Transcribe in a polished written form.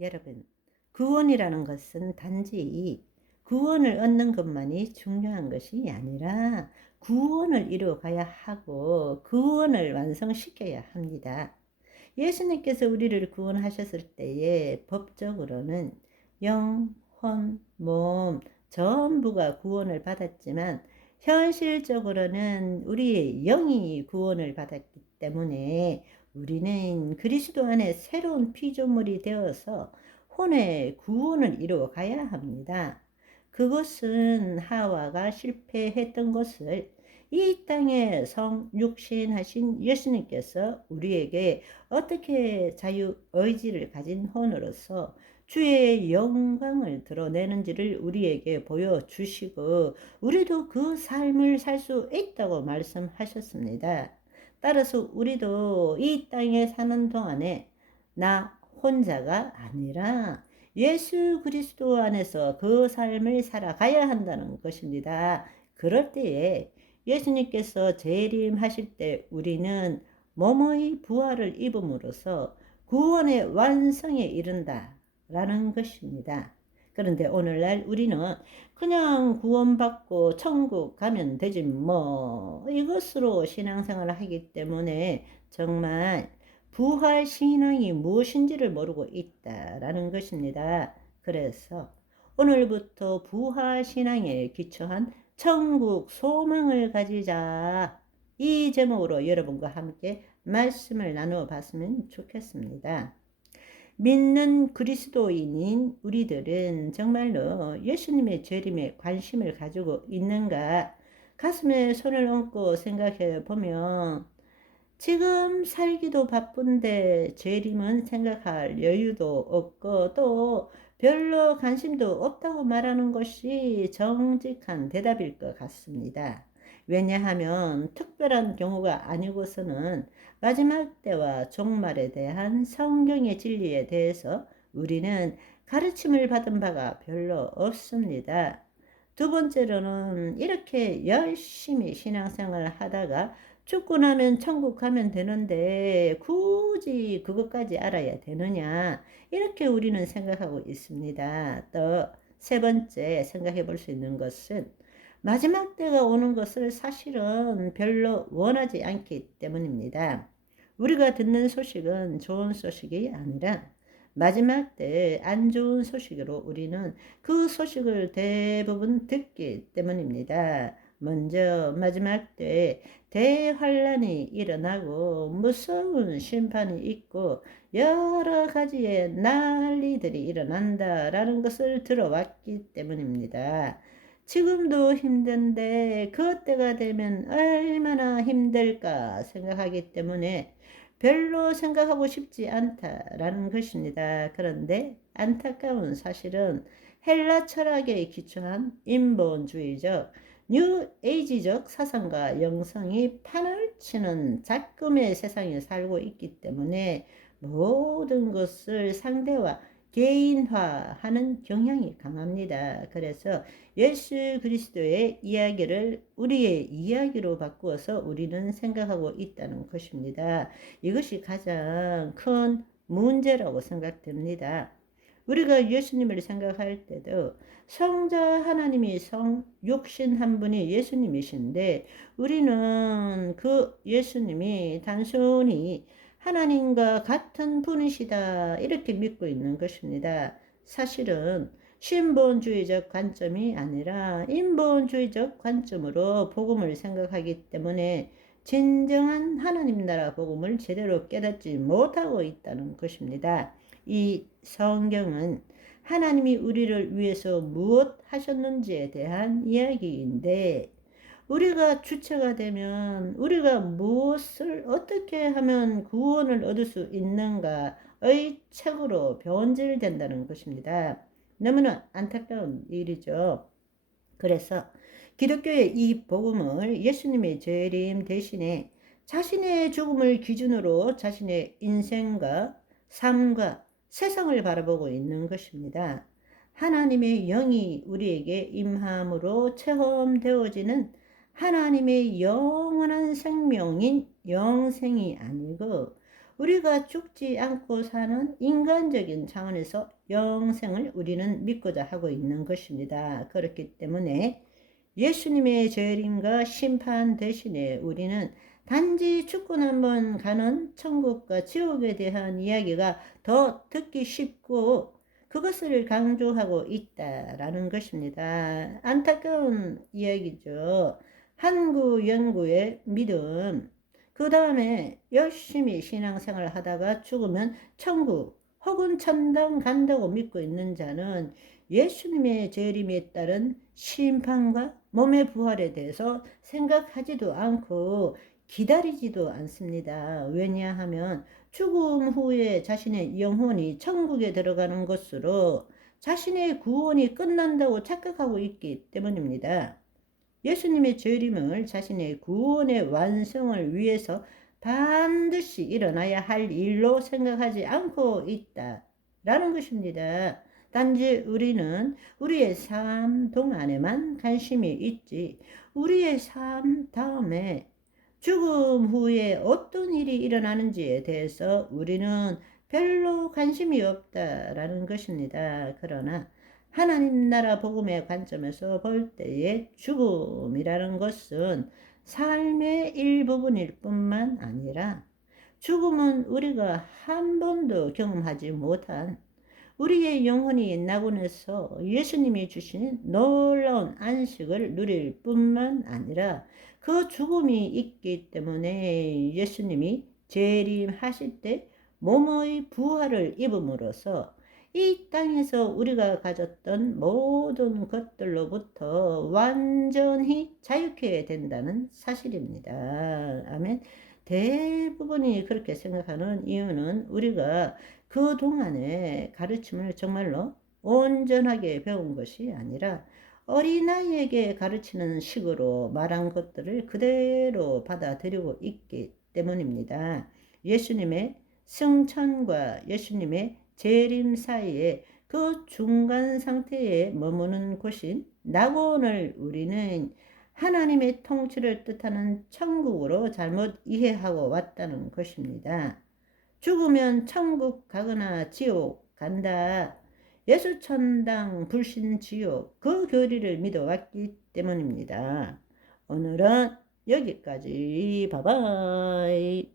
여러분, 구원이라는 것은 단지 구원을 얻는 것만이 중요한 것이 아니라 구원을 이루어가야 하고 구원을 완성시켜야 합니다. 예수님께서 우리를 구원하셨을 때에 법적으로는 영, 혼, 몸 전부가 구원을 받았지만 현실적으로는 우리의 영이 구원을 받았기 때문에 우리는 그리스도 안에 새로운 피조물이 되어서 혼의 구원을 이루어 가야 합니다. 그것은 하와가 실패했던 것을 이 땅에 육신하신 예수님께서 우리에게 어떻게 자유의지를 가진 혼으로서 주의 영광을 드러내는지를 우리에게 보여주시고 우리도 그 삶을 살 수 있다고 말씀하셨습니다. 따라서 우리도 이 땅에 사는 동안에 나 혼자가 아니라 예수 그리스도 안에서 그 삶을 살아가야 한다는 것입니다. 그럴 때에 예수님께서 재림하실 때 우리는 몸의 부활을 입음으로써 구원의 완성에 이른다 라는 것입니다. 그런데 오늘날 우리는 그냥 구원받고 천국 가면 되지 뭐 이것으로 신앙생활을 하기 때문에 정말 부활 신앙이 무엇인지를 모르고 있다라는 것입니다. 그래서 오늘부터 부활 신앙에 기초한 천국 소망을 가지자, 이 제목으로 여러분과 함께 말씀을 나누어 봤으면 좋겠습니다. 믿는 그리스도인인 우리들은 정말로 예수님의 재림에 관심을 가지고 있는가? 가슴에 손을 얹고 생각해 보면 지금 살기도 바쁜데 재림은 생각할 여유도 없고 또 별로 관심도 없다고 말하는 것이 정직한 대답일 것 같습니다. 왜냐하면 특별한 경우가 아니고서는 마지막 때와 종말에 대한 성경의 진리에 대해서 우리는 가르침을 받은 바가 별로 없습니다. 두 번째로는 이렇게 열심히 신앙생활을 하다가 죽고 나면 천국 가면 되는데 굳이 그것까지 알아야 되느냐, 이렇게 우리는 생각하고 있습니다. 또 세 번째 생각해 볼 수 있는 것은 마지막 때가 오는 것을 사실은 별로 원하지 않기 때문입니다. 우리가 듣는 소식은 좋은 소식이 아니라 마지막 때 안 좋은 소식으로 우리는 그 소식을 대부분 듣기 때문입니다. 먼저 마지막 때 대환란이 일어나고 무서운 심판이 있고 여러 가지의 난리들이 일어난다라는 것을 들어왔기 때문입니다. 지금도 힘든데 그때가 되면 얼마나 힘들까 생각하기 때문에 별로 생각하고 싶지 않다라는 것입니다. 그런데 안타까운 사실은 헬라 철학에 기초한 인본주의적 뉴에이지적 사상과 영성이 판을 치는 작금의 세상에 살고 있기 때문에 모든 것을 상대와 개인화하는 경향이 강합니다. 그래서 예수 그리스도의 이야기를 우리의 이야기로 바꾸어서 우리는 생각하고 있다는 것입니다. 이것이 가장 큰 문제라고 생각됩니다. 우리가 예수님을 생각할 때도 성자 하나님이 육신 한 분이 예수님이신데 우리는 그 예수님이 단순히 하나님과 같은 분이시다 이렇게 믿고 있는 것입니다. 사실은 신본주의적 관점이 아니라 인본주의적 관점으로 복음을 생각하기 때문에 진정한 하나님 나라 복음을 제대로 깨닫지 못하고 있다는 것입니다. 이 성경은 하나님이 우리를 위해서 무엇 하셨는지에 대한 이야기인데 우리가 주체가 되면 우리가 무엇을 어떻게 하면 구원을 얻을 수 있는가의 책으로 변질된다는 것입니다. 너무나 안타까운 일이죠. 그래서 기독교의 이 복음을 예수님의 재림 대신에 자신의 죽음을 기준으로 자신의 인생과 삶과 세상을 바라보고 있는 것입니다. 하나님의 영이 우리에게 임함으로 체험되어지는 하나님의 영원한 생명인 영생이 아니고 우리가 죽지 않고 사는 인간적인 차원에서 영생을 우리는 믿고자 하고 있는 것입니다. 그렇기 때문에 예수님의 재림과 심판 대신에 우리는 단지 죽고 나면 가는 천국과 지옥에 대한 이야기가 더 듣기 쉽고 그것을 강조하고 있다라는 것입니다. 안타까운 이야기죠. 한국 연구의 믿음, 그 다음에 열심히 신앙생활을 하다가 죽으면 천국 혹은 천당 간다고 믿고 있는 자는 예수님의 재림에 따른 심판과 몸의 부활에 대해서 생각하지도 않고 기다리지도 않습니다. 왜냐하면 죽음 후에 자신의 영혼이 천국에 들어가는 것으로 자신의 구원이 끝난다고 착각하고 있기 때문입니다. 예수님의 재림을 자신의 구원의 완성을 위해서 반드시 일어나야 할 일로 생각하지 않고 있다라는 것입니다. 단지 우리는 우리의 삶 동안에만 관심이 있지 우리의 삶 다음에 죽음 후에 어떤 일이 일어나는지에 대해서 우리는 별로 관심이 없다라는 것입니다. 그러나 하나님 나라 복음의 관점에서 볼 때에 죽음이라는 것은 삶의 일부분일 뿐만 아니라 죽음은 우리가 한 번도 경험하지 못한 우리의 영혼이 낙원에서 예수님이 주신 놀라운 안식을 누릴 뿐만 아니라 그 죽음이 있기 때문에 예수님이 재림하실 때 몸의 부활을 입음으로써 이 땅에서 우리가 가졌던 모든 것들로부터 완전히 자유케 된다는 사실입니다. 아멘. 대부분이 그렇게 생각하는 이유는 우리가 그동안의 가르침을 정말로 온전하게 배운 것이 아니라 어린아이에게 가르치는 식으로 말한 것들을 그대로 받아들이고 있기 때문입니다. 예수님의 승천과 예수님의 재림 사이에 그 중간 상태에 머무는 곳인 낙원을 우리는 하나님의 통치를 뜻하는 천국으로 잘못 이해하고 왔다는 것입니다. 죽으면 천국 가거나 지옥 간다. 예수천당 불신지옥 그 교리를 믿어왔기 때문입니다. 오늘은 여기까지. 바이바이.